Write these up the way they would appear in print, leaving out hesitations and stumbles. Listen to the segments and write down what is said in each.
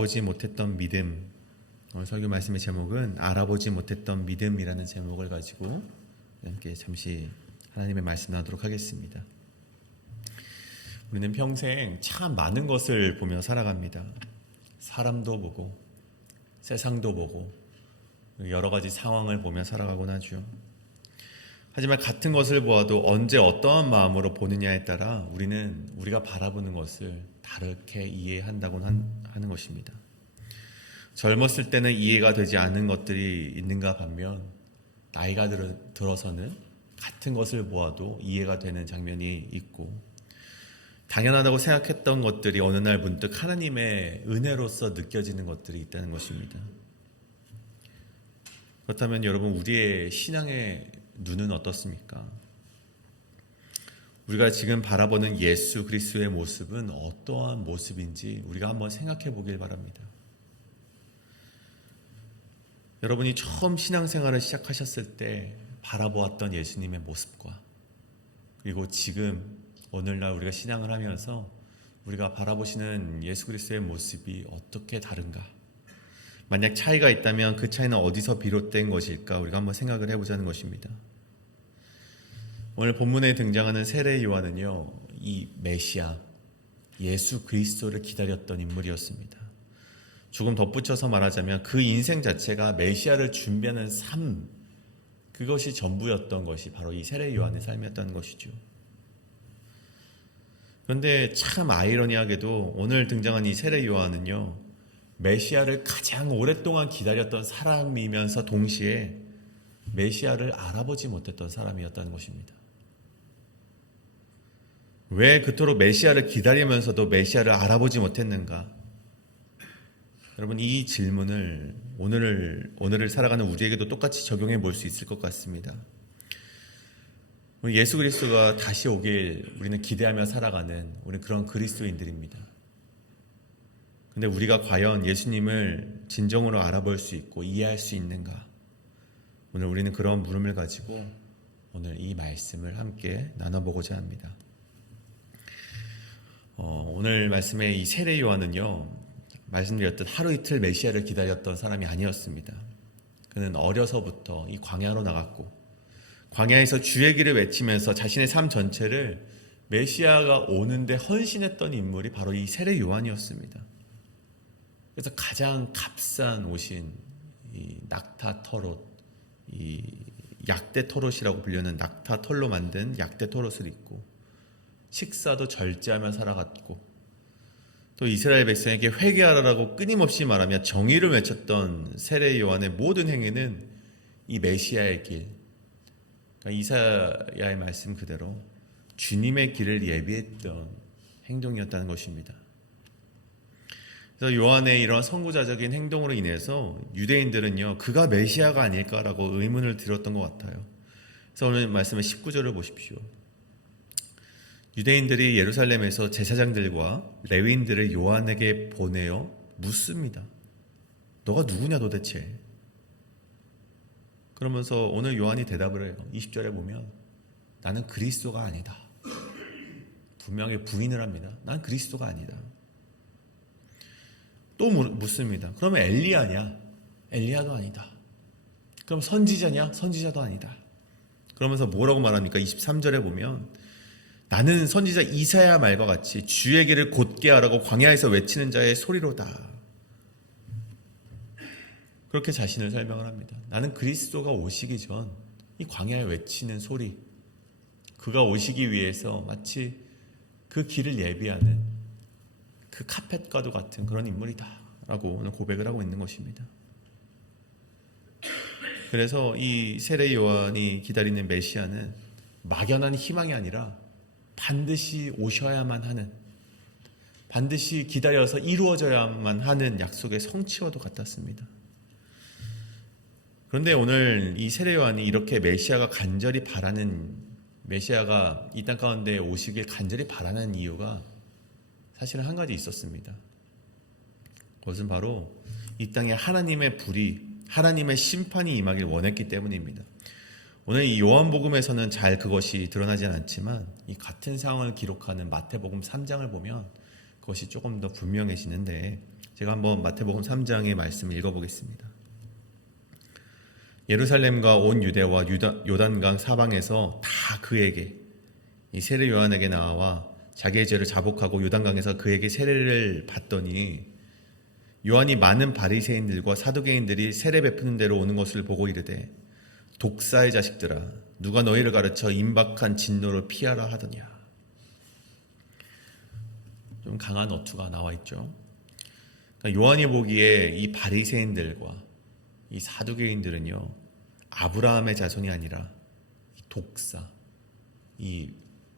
알아보지 못했던 믿음. 오늘 설교 말씀의 제목은 알아보지 못했던 믿음이라는 제목을 가지고 함께 잠시 하나님의 말씀 나누도록 하겠습니다. 우리는 평생 참 많은 것을 보며 살아갑니다. 사람도 보고 세상도 보고 여러 가지 상황을 보며 살아가곤 하죠. 하지만 같은 것을 보아도 언제 어떠한 마음으로 보느냐에 따라 우리가 바라보는 것을 다르게 이해한다고 하는 것입니다. 젊었을 때는 이해가 되지 않는 것들이 있는가 반면 나이가 들어서는 같은 것을 보아도 이해가 되는 장면이 있고, 당연하다고 생각했던 것들이 어느 날 문득 하나님의 은혜로서 느껴지는 것들이 있다는 것입니다. 그렇다면 여러분, 우리의 신앙의 눈은 어떻습니까? 우리가 지금 바라보는 예수 그리스도의 모습은 어떠한 모습인지 우리가 한번 생각해 보길 바랍니다. 여러분이 처음 신앙생활을 시작하셨을 때 바라보았던 예수님의 모습과, 그리고 지금 오늘날 우리가 신앙을 하면서 우리가 바라보시는 예수 그리스도의 모습이 어떻게 다른가? 만약 차이가 있다면 그 차이는 어디서 비롯된 것일까? 우리가 한번 생각을 해보자는 것입니다. 오늘 본문에 등장하는 세례 요한은요, 이 메시아 예수 그리스도를 기다렸던 인물이었습니다. 조금 덧붙여서 말하자면 그 인생 자체가 메시아를 준비하는 삶, 그것이 전부였던 것이 바로 이 세례 요한의 삶이었다는 것이죠. 그런데 참 아이러니하게도 오늘 등장한 이 세례 요한은요, 메시아를 가장 오랫동안 기다렸던 사람이면서 동시에 메시아를 알아보지 못했던 사람이었다는 것입니다. 왜 그토록 메시아를 기다리면서도 메시아를 알아보지 못했는가? 여러분, 이 질문을 오늘을 살아가는 우리에게도 똑같이 적용해 볼 수 있을 것 같습니다. 예수 그리스도가 다시 오길 우리는 기대하며 살아가는 우리 그런 그리스도인들입니다. 근데 우리가 과연 예수님을 진정으로 알아볼 수 있고 이해할 수 있는가? 오늘 우리는 그런 물음을 가지고 오늘 이 말씀을 함께 나눠보고자 합니다. 오늘 말씀의 이 세례 요한은요, 말씀드렸듯 하루 이틀 메시아를 기다렸던 사람이 아니었습니다. 그는 어려서부터 이 광야로 나갔고, 광야에서 주의 길을 외치면서 자신의 삶 전체를 메시아가 오는데 헌신했던 인물이 바로 이 세례 요한이었습니다. 그래서 가장 값싼 옷인 이 낙타 털옷, 이 약대 털옷이라고 불리는 낙타 털로 만든 약대 털옷을 입고, 식사도 절제하며 살아갔고, 또 이스라엘 백성에게 회개하라고 끊임없이 말하며 정의를 외쳤던 세례 요한의 모든 행위는 이 메시아의 길, 그러니까 이사야의 말씀 그대로 주님의 길을 예비했던 행동이었다는 것입니다. 그래서 요한의 이러한 선구자적인 행동으로 인해서 유대인들은요, 그가 메시아가 아닐까라고 의문을 들었던 것 같아요. 그래서 오늘 말씀의 19절을 보십시오. 유대인들이 예루살렘에서 제사장들과 레위인들을 요한에게 보내어 묻습니다. 너가 누구냐 도대체? 그러면서 오늘 요한이 대답을 해요. 20절에 보면 나는 그리스도가 아니다. 분명히 부인을 합니다. 난 그리스도가 아니다. 또 묻습니다. 그러면 엘리야냐? 엘리야도 아니다. 그럼 선지자냐? 선지자도 아니다. 그러면서 뭐라고 말합니까? 23절에 보면 나는 선지자 이사야 말과 같이 주의 길을 곧게 하라고 광야에서 외치는 자의 소리로다. 그렇게 자신을 설명을 합니다. 나는 그리스도가 오시기 전 이 광야에 외치는 소리, 그가 오시기 위해서 마치 그 길을 예비하는 그 카펫과도 같은 그런 인물이다 라고 오늘 고백을 하고 있는 것입니다. 그래서 이 세례 요한이 기다리는 메시아는 막연한 희망이 아니라 반드시 오셔야만 하는, 반드시 기다려서 이루어져야만 하는 약속의 성취와도 같았습니다. 그런데 오늘 이 세례 요한이 이렇게 메시아가 이 땅 가운데 오시길 간절히 바라는 이유가 사실은 한 가지 있었습니다. 그것은 바로 이 땅에 하나님의 불이, 하나님의 심판이 임하길 원했기 때문입니다. 오늘 이 요한복음에서는 잘 그것이 드러나진 않지만 이 같은 상황을 기록하는 마태복음 3장을 보면 그것이 조금 더 분명해지는데, 제가 한번 마태복음 3장의 말씀을 읽어보겠습니다. 예루살렘과 온 유대와 요단강 사방에서 다 그에게, 이 세례 요한에게 나와 자기의 죄를 자복하고 요단강에서 그에게 세례를 받더니 요한이 많은 바리새인들과 사두개인들이 세례 베푸는 데로 오는 것을 보고 이르되, 독사의 자식들아, 누가 너희를 가르쳐 임박한 진노를 피하라 하더냐. 좀 강한 어투가 나와 있죠. 그러니까 요한이 보기에 이 바리새인들과 이 사두개인들은요, 아브라함의 자손이 아니라 이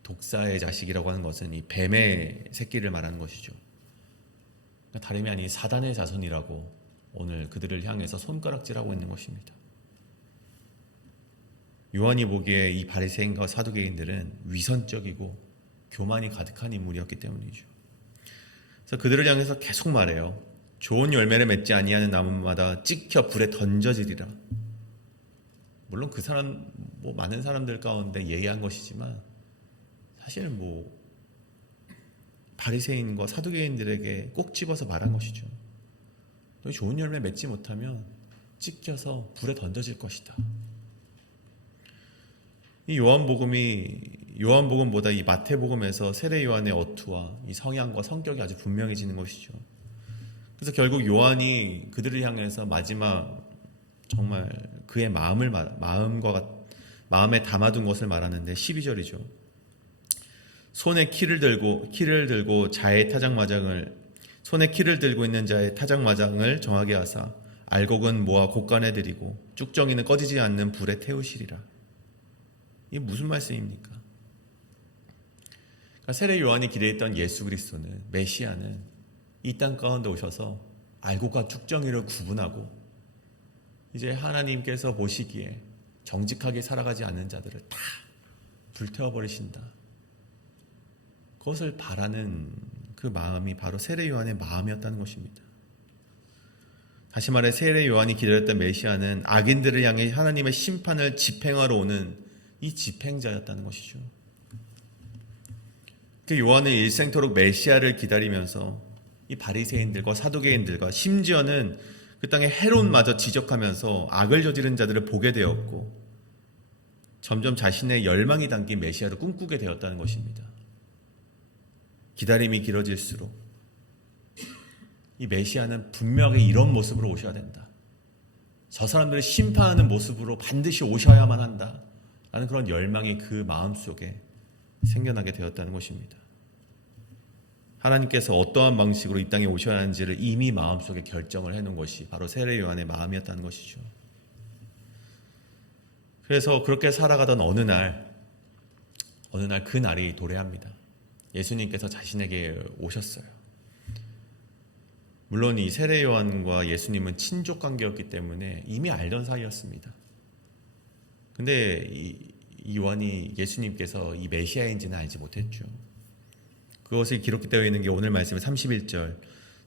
독사의 자식이라고 하는 것은 이 뱀의 새끼를 말하는 것이죠. 그러니까 다름이 아닌 사단의 자손이라고 오늘 그들을 향해서 손가락질하고 있는 것입니다. 요한이 보기에 이 바리새인과 사두개인들은 위선적이고 교만이 가득한 인물이었기 때문이죠. 그래서 그들을 향해서 계속 말해요. 좋은 열매를 맺지 아니하는 나무마다 찍혀 불에 던져지리라. 물론 그 사람, 많은 사람들 가운데 예의한 것이지만 사실 바리새인과 사두개인들에게 꼭 집어서 말한 것이죠. 너희 좋은 열매 맺지 못하면 찍혀서 불에 던져질 것이다. 이 요한복음보다 이 마태복음에서 세례 요한의 어투와 이 성향과 성격이 아주 분명해지는 것이죠. 그래서 결국 요한이 그들을 향해서 마지막 정말 그의 마음에 담아둔 것을 말하는데 12절이죠. 손에 키를 들고 있는 자의 타작마장을 정하게 하사 알곡은 모아 곳간에 들이고 쭉정이는 꺼지지 않는 불에 태우시리라. 이게 무슨 말씀입니까? 그러니까 세례 요한이 기대했던 예수 그리스도는, 메시아는 이 땅 가운데 오셔서 알곡과 쭉정이를 구분하고 이제 하나님께서 보시기에 정직하게 살아가지 않는 자들을 다 불태워버리신다. 그것을 바라는 그 마음이 바로 세례 요한의 마음이었다는 것입니다. 다시 말해 세례 요한이 기다렸던 메시아는 악인들을 향해 하나님의 심판을 집행하러 오는 이 집행자였다는 것이죠. 그 요한은 일생토록 메시아를 기다리면서 이 바리새인들과 사두개인들과 심지어는 그 땅의 헤롯마저 지적하면서 악을 저지른 자들을 보게 되었고 점점 자신의 열망이 담긴 메시아를 꿈꾸게 되었다는 것입니다. 기다림이 길어질수록 이 메시아는 분명히 이런 모습으로 오셔야 된다. 저 사람들을 심판하는 모습으로 반드시 오셔야만 한다. 라는 그런 열망이 그 마음속에 생겨나게 되었다는 것입니다. 하나님께서 어떠한 방식으로 이 땅에 오셔야 하는지를 이미 마음속에 결정을 해놓은 것이 바로 세례 요한의 마음이었다는 것이죠. 그래서 그렇게 살아가던 어느 날 그 날이 도래합니다. 예수님께서 자신에게 오셨어요. 물론 이 세례 요한과 예수님은 친족 관계였기 때문에 이미 알던 사이였습니다. 근데 이 요한이 예수님께서 이 메시아인지는 알지 못했죠. 그것이 기록되어 있는 게 오늘 말씀의 31절,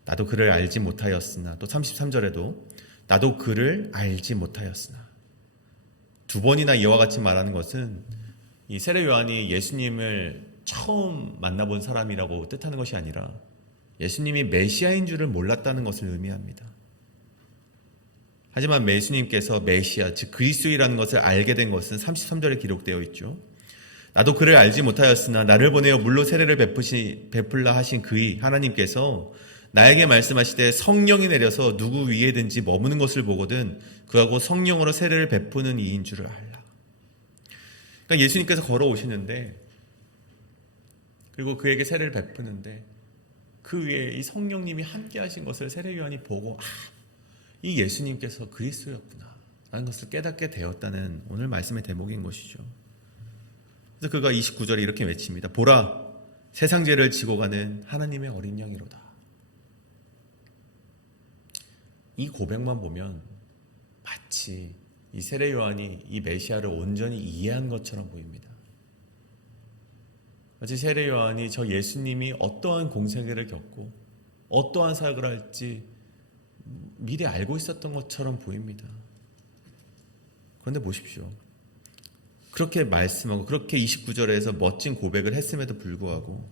나도 그를 알지 못하였으나, 또 33절에도 나도 그를 알지 못하였으나. 두 번이나 이와 같이 말하는 것은 이 세례 요한이 예수님을 처음 만나본 사람이라고 뜻하는 것이 아니라 예수님이 메시아인 줄을 몰랐다는 것을 의미합니다. 하지만 예수님께서 메시아, 즉 그리스도이라는 것을 알게 된 것은 33절에 기록되어 있죠. 나도 그를 알지 못하였으나 나를 보내어 물로 세례를 베풀라 하신 그의 하나님께서 나에게 말씀하시되 성령이 내려서 누구 위에든지 머무는 것을 보거든 그하고 성령으로 세례를 베푸는 이인 줄을 알라. 그러니까 예수님께서 걸어오시는데, 그리고 그에게 세례를 베푸는데 그 위에 이 성령님이 함께 하신 것을 세례 요한이 보고 이 예수님께서 그리스도였구나 라는 것을 깨닫게 되었다는 오늘 말씀의 대목인 것이죠. 그래서 그가 29절에 이렇게 외칩니다. 보라, 세상 죄를 지고 가는 하나님의 어린 양이로다. 이 고백만 보면 마치 이 세례 요한이 이 메시아를 온전히 이해한 것처럼 보입니다. 마치 세례 요한이 저 예수님이 어떠한 공생애를 겪고 어떠한 사역을 할지 미리 알고 있었던 것처럼 보입니다. 그런데 보십시오. 그렇게 말씀하고 그렇게 29절에서 멋진 고백을 했음에도 불구하고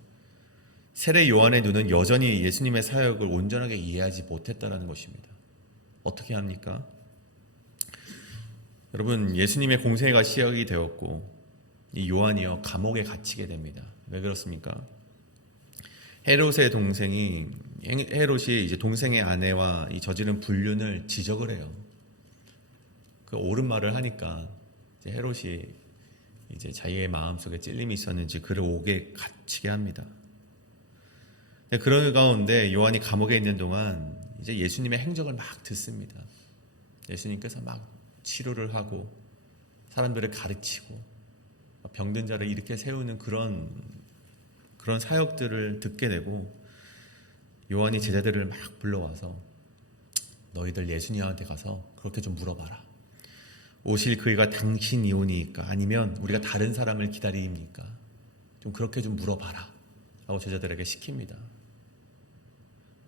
세례 요한의 눈은 여전히 예수님의 사역을 온전하게 이해하지 못했다는 것입니다. 어떻게 합니까? 여러분, 예수님의 공생애가 시작이 되었고 이 요한이요 감옥에 갇히게 됩니다. 왜 그렇습니까? 헤롯의 동생이 헤롯이 이제 동생의 아내와 이 저지른 불륜을 지적을 해요. 그 옳은 말을 하니까 이제 헤롯이 이제 자기의 마음속에 찔림이 있었는지 그를 옥에 갇히게 합니다. 그런 가운데 요한이 감옥에 있는 동안 이제 예수님의 행적을 막 듣습니다. 예수님께서 막 치료를 하고 사람들을 가르치고 병든 자를 일으켜 세우는 그런 사역들을 듣게 되고 요한이 제자들을 막 불러와서 너희들 예수님한테 가서 그렇게 좀 물어봐라. 오실 그이가 당신이오니까 아니면 우리가 다른 사람을 기다리입니까? 좀 그렇게 좀 물어봐라 라고 제자들에게 시킵니다.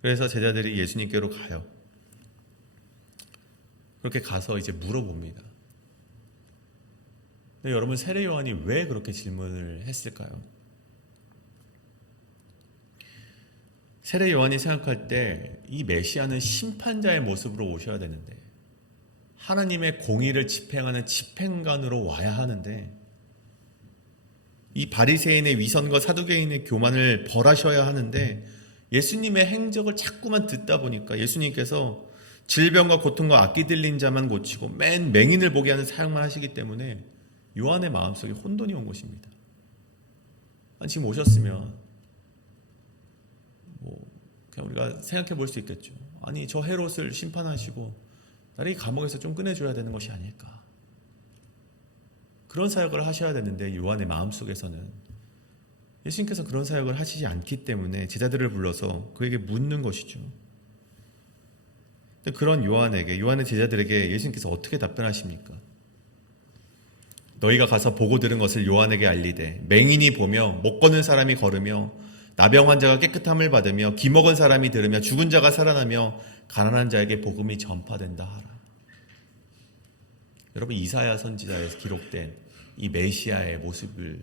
그래서 제자들이 예수님께로 가요. 그렇게 가서 이제 물어봅니다. 근데 여러분, 세례 요한이 왜 그렇게 질문을 했을까요? 세례 요한이 생각할 때 이 메시아는 심판자의 모습으로 오셔야 되는데 하나님의 공의를 집행하는 집행관으로 와야 하는데 이 바리새인의 위선과 사두개인의 교만을 벌하셔야 하는데 예수님의 행적을 자꾸만 듣다 보니까 예수님께서 질병과 고통과 악기 들린 자만 고치고 맨 맹인을 보게 하는 사역만 하시기 때문에 요한의 마음속에 혼돈이 온 것입니다. 아니, 지금 오셨으면 그냥 우리가 생각해 볼 수 있겠죠. 아니, 저 헤롯을 심판하시고 나를 이 감옥에서 좀 꺼내줘야 되는 것이 아닐까. 그런 사역을 하셔야 되는데 요한의 마음속에서는 예수님께서 그런 사역을 하시지 않기 때문에 제자들을 불러서 그에게 묻는 것이죠. 그런 요한의 제자들에게 예수님께서 어떻게 답변하십니까? 너희가 가서 보고 들은 것을 요한에게 알리되 맹인이 보며 못 걷는 사람이 걸으며 나병 환자가 깨끗함을 받으며 기먹은 사람이 들으며 죽은 자가 살아나며 가난한 자에게 복음이 전파된다 하라. 여러분, 이사야 선지자에서 기록된 이 메시아의 모습을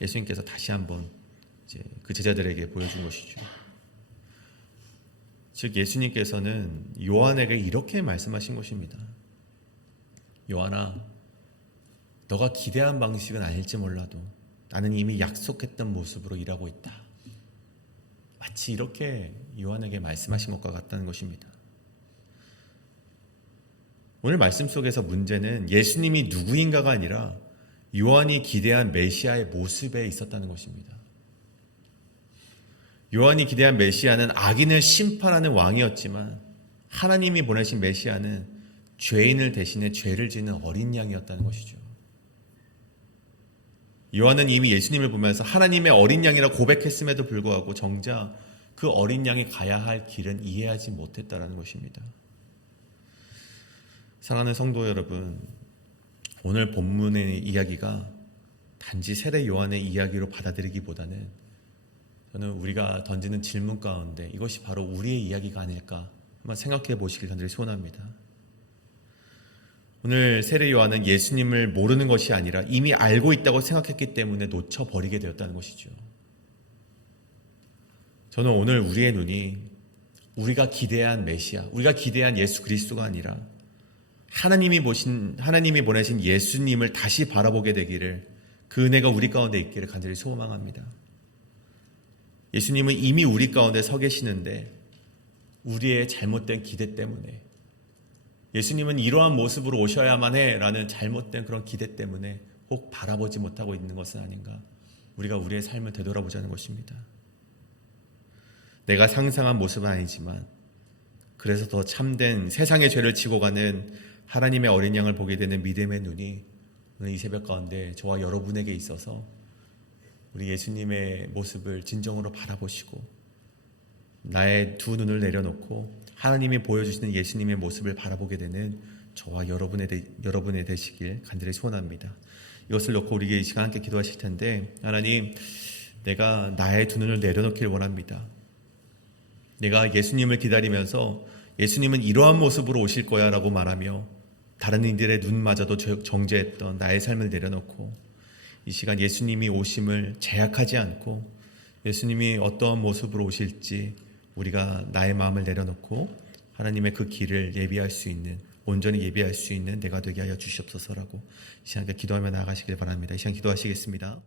예수님께서 다시 한번 이제 그 제자들에게 보여준 것이죠. 즉 예수님께서는 요한에게 이렇게 말씀하신 것입니다. 요한아, 너가 기대한 방식은 아닐지 몰라도 나는 이미 약속했던 모습으로 일하고 있다. 마치 이렇게 요한에게 말씀하신 것과 같다는 것입니다. 오늘 말씀 속에서 문제는 예수님이 누구인가가 아니라 요한이 기대한 메시아의 모습에 있었다는 것입니다. 요한이 기대한 메시아는 악인을 심판하는 왕이었지만 하나님이 보내신 메시아는 죄인을 대신해 죄를 지는 어린 양이었다는 것이죠. 요한은 이미 예수님을 보면서 하나님의 어린 양이라 고백했음에도 불구하고 정작 그 어린 양이 가야 할 길은 이해하지 못했다는 것입니다. 사랑하는 성도 여러분, 오늘 본문의 이야기가 단지 세례 요한의 이야기로 받아들이기보다는 저는 우리가 던지는 질문 가운데 이것이 바로 우리의 이야기가 아닐까 한번 생각해 보시길 간절히 소원합니다. 오늘 세례 요한은 예수님을 모르는 것이 아니라 이미 알고 있다고 생각했기 때문에 놓쳐버리게 되었다는 것이죠. 저는 오늘 우리의 눈이 우리가 기대한 메시아, 우리가 기대한 예수 그리스도가 아니라 하나님이 보내신 예수님을 다시 바라보게 되기를, 그 은혜가 우리 가운데 있기를 간절히 소망합니다. 예수님은 이미 우리 가운데 서 계시는데 우리의 잘못된 기대 때문에, 예수님은 이러한 모습으로 오셔야만 해라는 잘못된 그런 기대 때문에 혹 바라보지 못하고 있는 것은 아닌가. 우리가 우리의 삶을 되돌아보자는 것입니다. 내가 상상한 모습은 아니지만 그래서 더 참된 세상의 죄를 지고 가는 하나님의 어린 양을 보게 되는 믿음의 눈이 오늘 이 새벽 가운데 저와 여러분에게 있어서 우리 예수님의 모습을 진정으로 바라보시고 나의 두 눈을 내려놓고 하나님이 보여주시는 예수님의 모습을 바라보게 되는 저와 여러분의 되시길 간절히 소원합니다. 이것을 놓고 우리 이 시간 함께 기도하실 텐데, 하나님, 내가 나의 두 눈을 내려놓기를 원합니다. 내가 예수님을 기다리면서 예수님은 이러한 모습으로 오실 거야 라고 말하며 다른 이들의 눈마저도 정죄했던 나의 삶을 내려놓고 이 시간 예수님이 오심을 제약하지 않고 예수님이 어떠한 모습으로 오실지 우리가 나의 마음을 내려놓고 하나님의 그 길을 예비할 수 있는, 온전히 예비할 수 있는 내가 되게 하여 주시옵소서라고 이 시간에 기도하며 나아가시길 바랍니다. 이 시간 기도하시겠습니다.